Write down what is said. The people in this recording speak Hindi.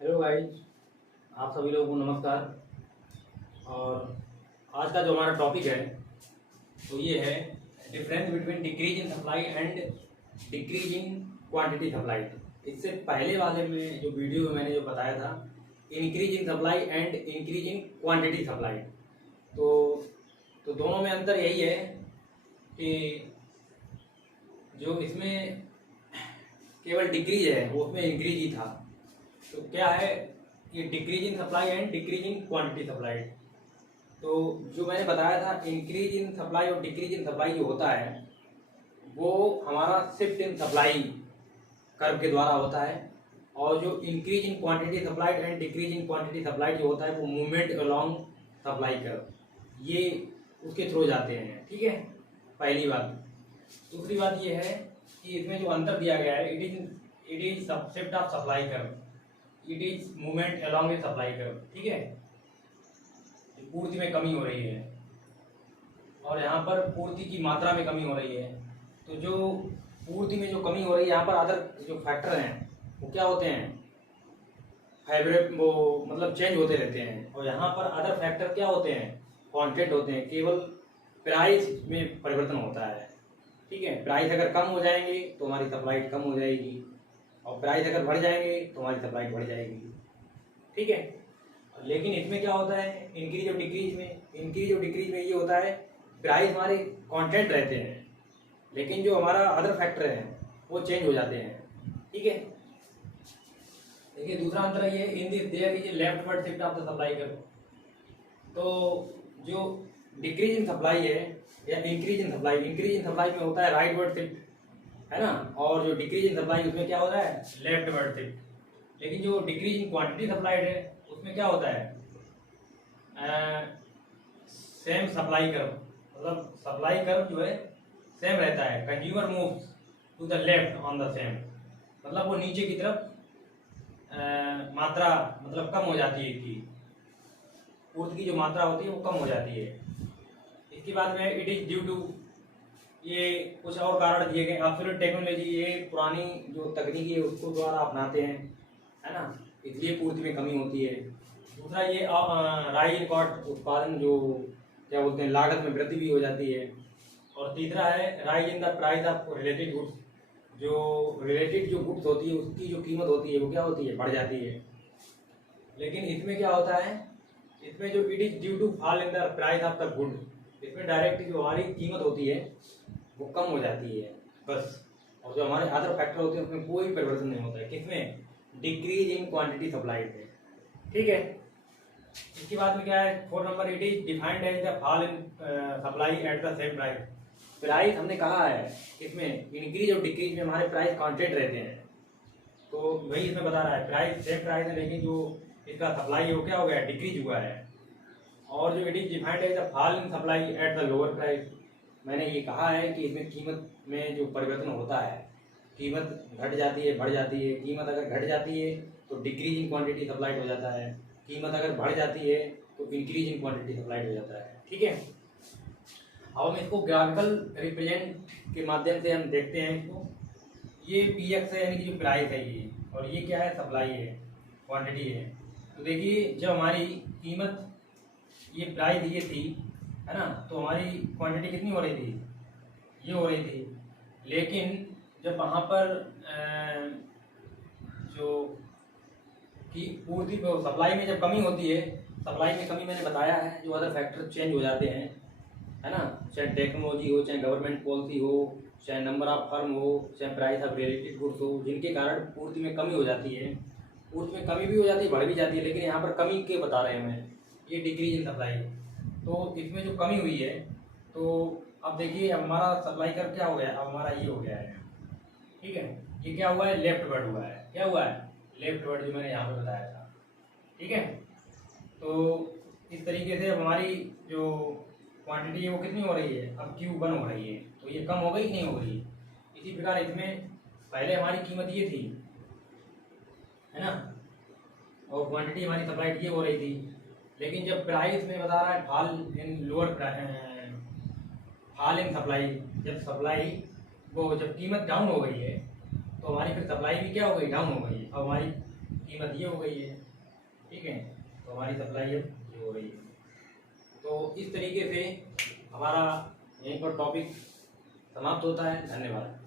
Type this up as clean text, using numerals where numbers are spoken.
हेलो गाइज, आप सभी लोगों को नमस्कार। और आज का जो हमारा टॉपिक है तो ये है difference between decrease in supply and decrease in quantity supplied. इससे पहले वाले में जो वीडियो में मैंने जो बताया था increase in supply and increase in quantity supplied. तो दोनों में अंतर यही है कि जो इसमें केवल डिक्रीज है वो उसमें इंक्रीज ही था। तो क्या है ये decrease in supply and decrease in quantity supplied. तो जो मैंने बताया था इंक्रीज इन सप्लाई और डिक्रीज इन सप्लाई जो होता है वो हमारा शिफ्ट इन सप्लाई कर्व के द्वारा होता है, और जो increase in quantity supplied and decrease in quantity supplied जो होता है वो मूवमेंट अलोंग सप्लाई कर्व, ये उसके थ्रू जाते हैं। ठीक है, पहली बात। दूसरी बात ये है कि इसमें जो अंतर दिया गया है it is shift of supply curve, it is movement along A supply curve. ठीक है, पूर्ति में कमी हो रही है और यहाँ पर पूर्ति की मात्रा में कमी हो रही है। तो जो पूर्ति में जो कमी हो रही है यहाँ पर अदर जो फैक्टर हैं वो क्या होते हैं, फेवरेट वो मतलब चेंज होते रहते हैं। और यहाँ पर अदर फैक्टर क्या होते हैं, कांस्टेंट होते हैं, केवल प्राइस में परिवर्तन होता है। ठीक है, प्राइस अगर कम हो जाएंगे तो हमारी सप्लाई कम हो जाएगी, और प्राइस अगर बढ़ जाएंगे तो हमारी सप्लाई बढ़ जाएगी। ठीक है, लेकिन इसमें क्या होता है इंक्रीज और डिक्रीज में ये होता है प्राइस हमारे कांस्टेंट रहते हैं, लेकिन जो हमारा अदर फैक्टर है वो चेंज हो जाते हैं। ठीक है, देखिए दूसरा अंतर ये in this there is leftward shift of the supply curve. तो जो डिक्रीज इन सप्लाई है या इंक्रीज इन सप्लाई में होता है राइटवर्ड शिफ्ट, है ना, और जो डिक्रीज इन सप्लाई उसमें क्या होता है लेफ्टवर्ड शिफ्ट। लेकिन जो डिक्रीज इन क्वांटिटी सप्लाइड है उसमें क्या होता है सेम सप्लाई कर्व, मतलब सप्लाई कर्व जो है सेम रहता है। Consumer moves to the left on the same, मतलब वो नीचे की तरफ मात्रा मतलब कम हो जाती है, इसकी पूर्ति की जो मात्रा होती है वो कम हो जाती है। इसके बाद में इट इज ड्यू टू, ये कुछ और कारण दिए गए, एब्सोल्यूट टेक्नोलॉजी, ये पुरानी जो तकनीकी है उसको द्वारा अपनाते हैं, है ना, इसलिए पूर्ति में कमी होती है। दूसरा ये राइज इन कॉस्ट, उत्पादन जो क्या बोलते हैं लागत में वृद्धि भी हो जाती है। और तीसरा है rise in the price of related goods, जो रिलेटेड जो गुड्स होती है उसकी जो कीमत होती है वो क्या होती है बढ़ जाती है। लेकिन इसमें क्या होता है, इसमें जो it is due to fall in the price of the good, इसमें डायरेक्ट जो हमारी कीमत होती है वो कम हो जाती है बस। और जो हमारे अदर फैक्टर होते हैं उसमें कोई परिवर्तन नहीं होता है, किसमें डिक्रीज इन क्वांटिटी सप्लाइड में। ठीक है, इसके बाद में क्या है 4 number, it is defined as the fall in supply at the same price. Price हमने कहा है इसमें इंक्रीज और डिक्रीज में हमारे प्राइस कांस्टेंट रहते हैं, तो वही इसमें बता रहा है प्राइस सेम प्राइस है लेकिन जो इसका सप्लाई है वो क्या हो गया डिक्रीज हुआ है। और जो it is defined as the fall in supply at the lower price, मैंने ये कहा है कि इसमें कीमत में जो परिवर्तन होता है, कीमत घट जाती है बढ़ जाती है। कीमत अगर घट जाती है तो डिक्रीज इन क्वांटिटी सप्लाइड हो जाता है, कीमत अगर बढ़ जाती है तो इंक्रीज इन क्वांटिटी सप्लाइड हो जाता है। ठीक है, अब हम इसको ग्राफिकल रिप्रेजेंट के माध्यम से हम देखते हैं इसको। ये पी एक्स है यानी कि जो प्राइस है ये, और ये क्या है सप्लाई है, क्वांटिटी है। तो देखिए जब हमारी कीमत ये प्राइस ये थी, है ना, तो हमारी क्वांटिटी कितनी हो रही थी, ये हो रही थी। लेकिन जब वहाँ पर जो कि पूर्ति सप्लाई में जब कमी होती है, सप्लाई में कमी मैंने बताया है जो अदर फैक्टर चेंज हो जाते हैं, है ना, चाहे टेक्नोलॉजी हो, चाहे गवर्नमेंट पॉलिसी हो, चाहे नंबर ऑफ फर्म हो, चाहे प्राइस ऑफ रिलेटेड गुड्स हो, जिनके कारण पूर्ति में कमी हो जाती है। पूर्ति में कमी भी हो जाती है बढ़ भी जाती है, लेकिन यहाँ पर कमी के बता रहे हैं हमें, ये डिक्रीज इन सप्लाई। तो इसमें जो कमी हुई है तो अब देखिए अब हमारा सप्लाई कर्व क्या हो गया, अब हमारा ये हो गया है। ठीक है, ये क्या हुआ है लेफ्ट वर्ड हुआ है, क्या हुआ है लेफ्ट वर्ड जो मैंने यहाँ पर बताया था। ठीक है, तो इस तरीके से अब हमारी जो क्वांटिटी है वो कितनी हो रही है, अब Q1 हो रही है, तो ये कम हो गई नहीं हो रही। इसी प्रकार इसमें पहले हमारी कीमत ये थी, है ना, और क्वांटिटी हमारी सप्लाइड ये हो रही थी। लेकिन जब प्राइस में बता रहा है fall in lower fall in supply, जब सप्लाई वो जब कीमत डाउन हो गई है तो हमारी फिर सप्लाई भी क्या हो गई डाउन हो गई है। अब हमारी कीमत ये हो गई है, ठीक है। तो हमारी सप्लाई अब ये हो रही है। तो इस तरीके से हमारा यहीं पर टॉपिक समाप्त होता है। धन्यवाद।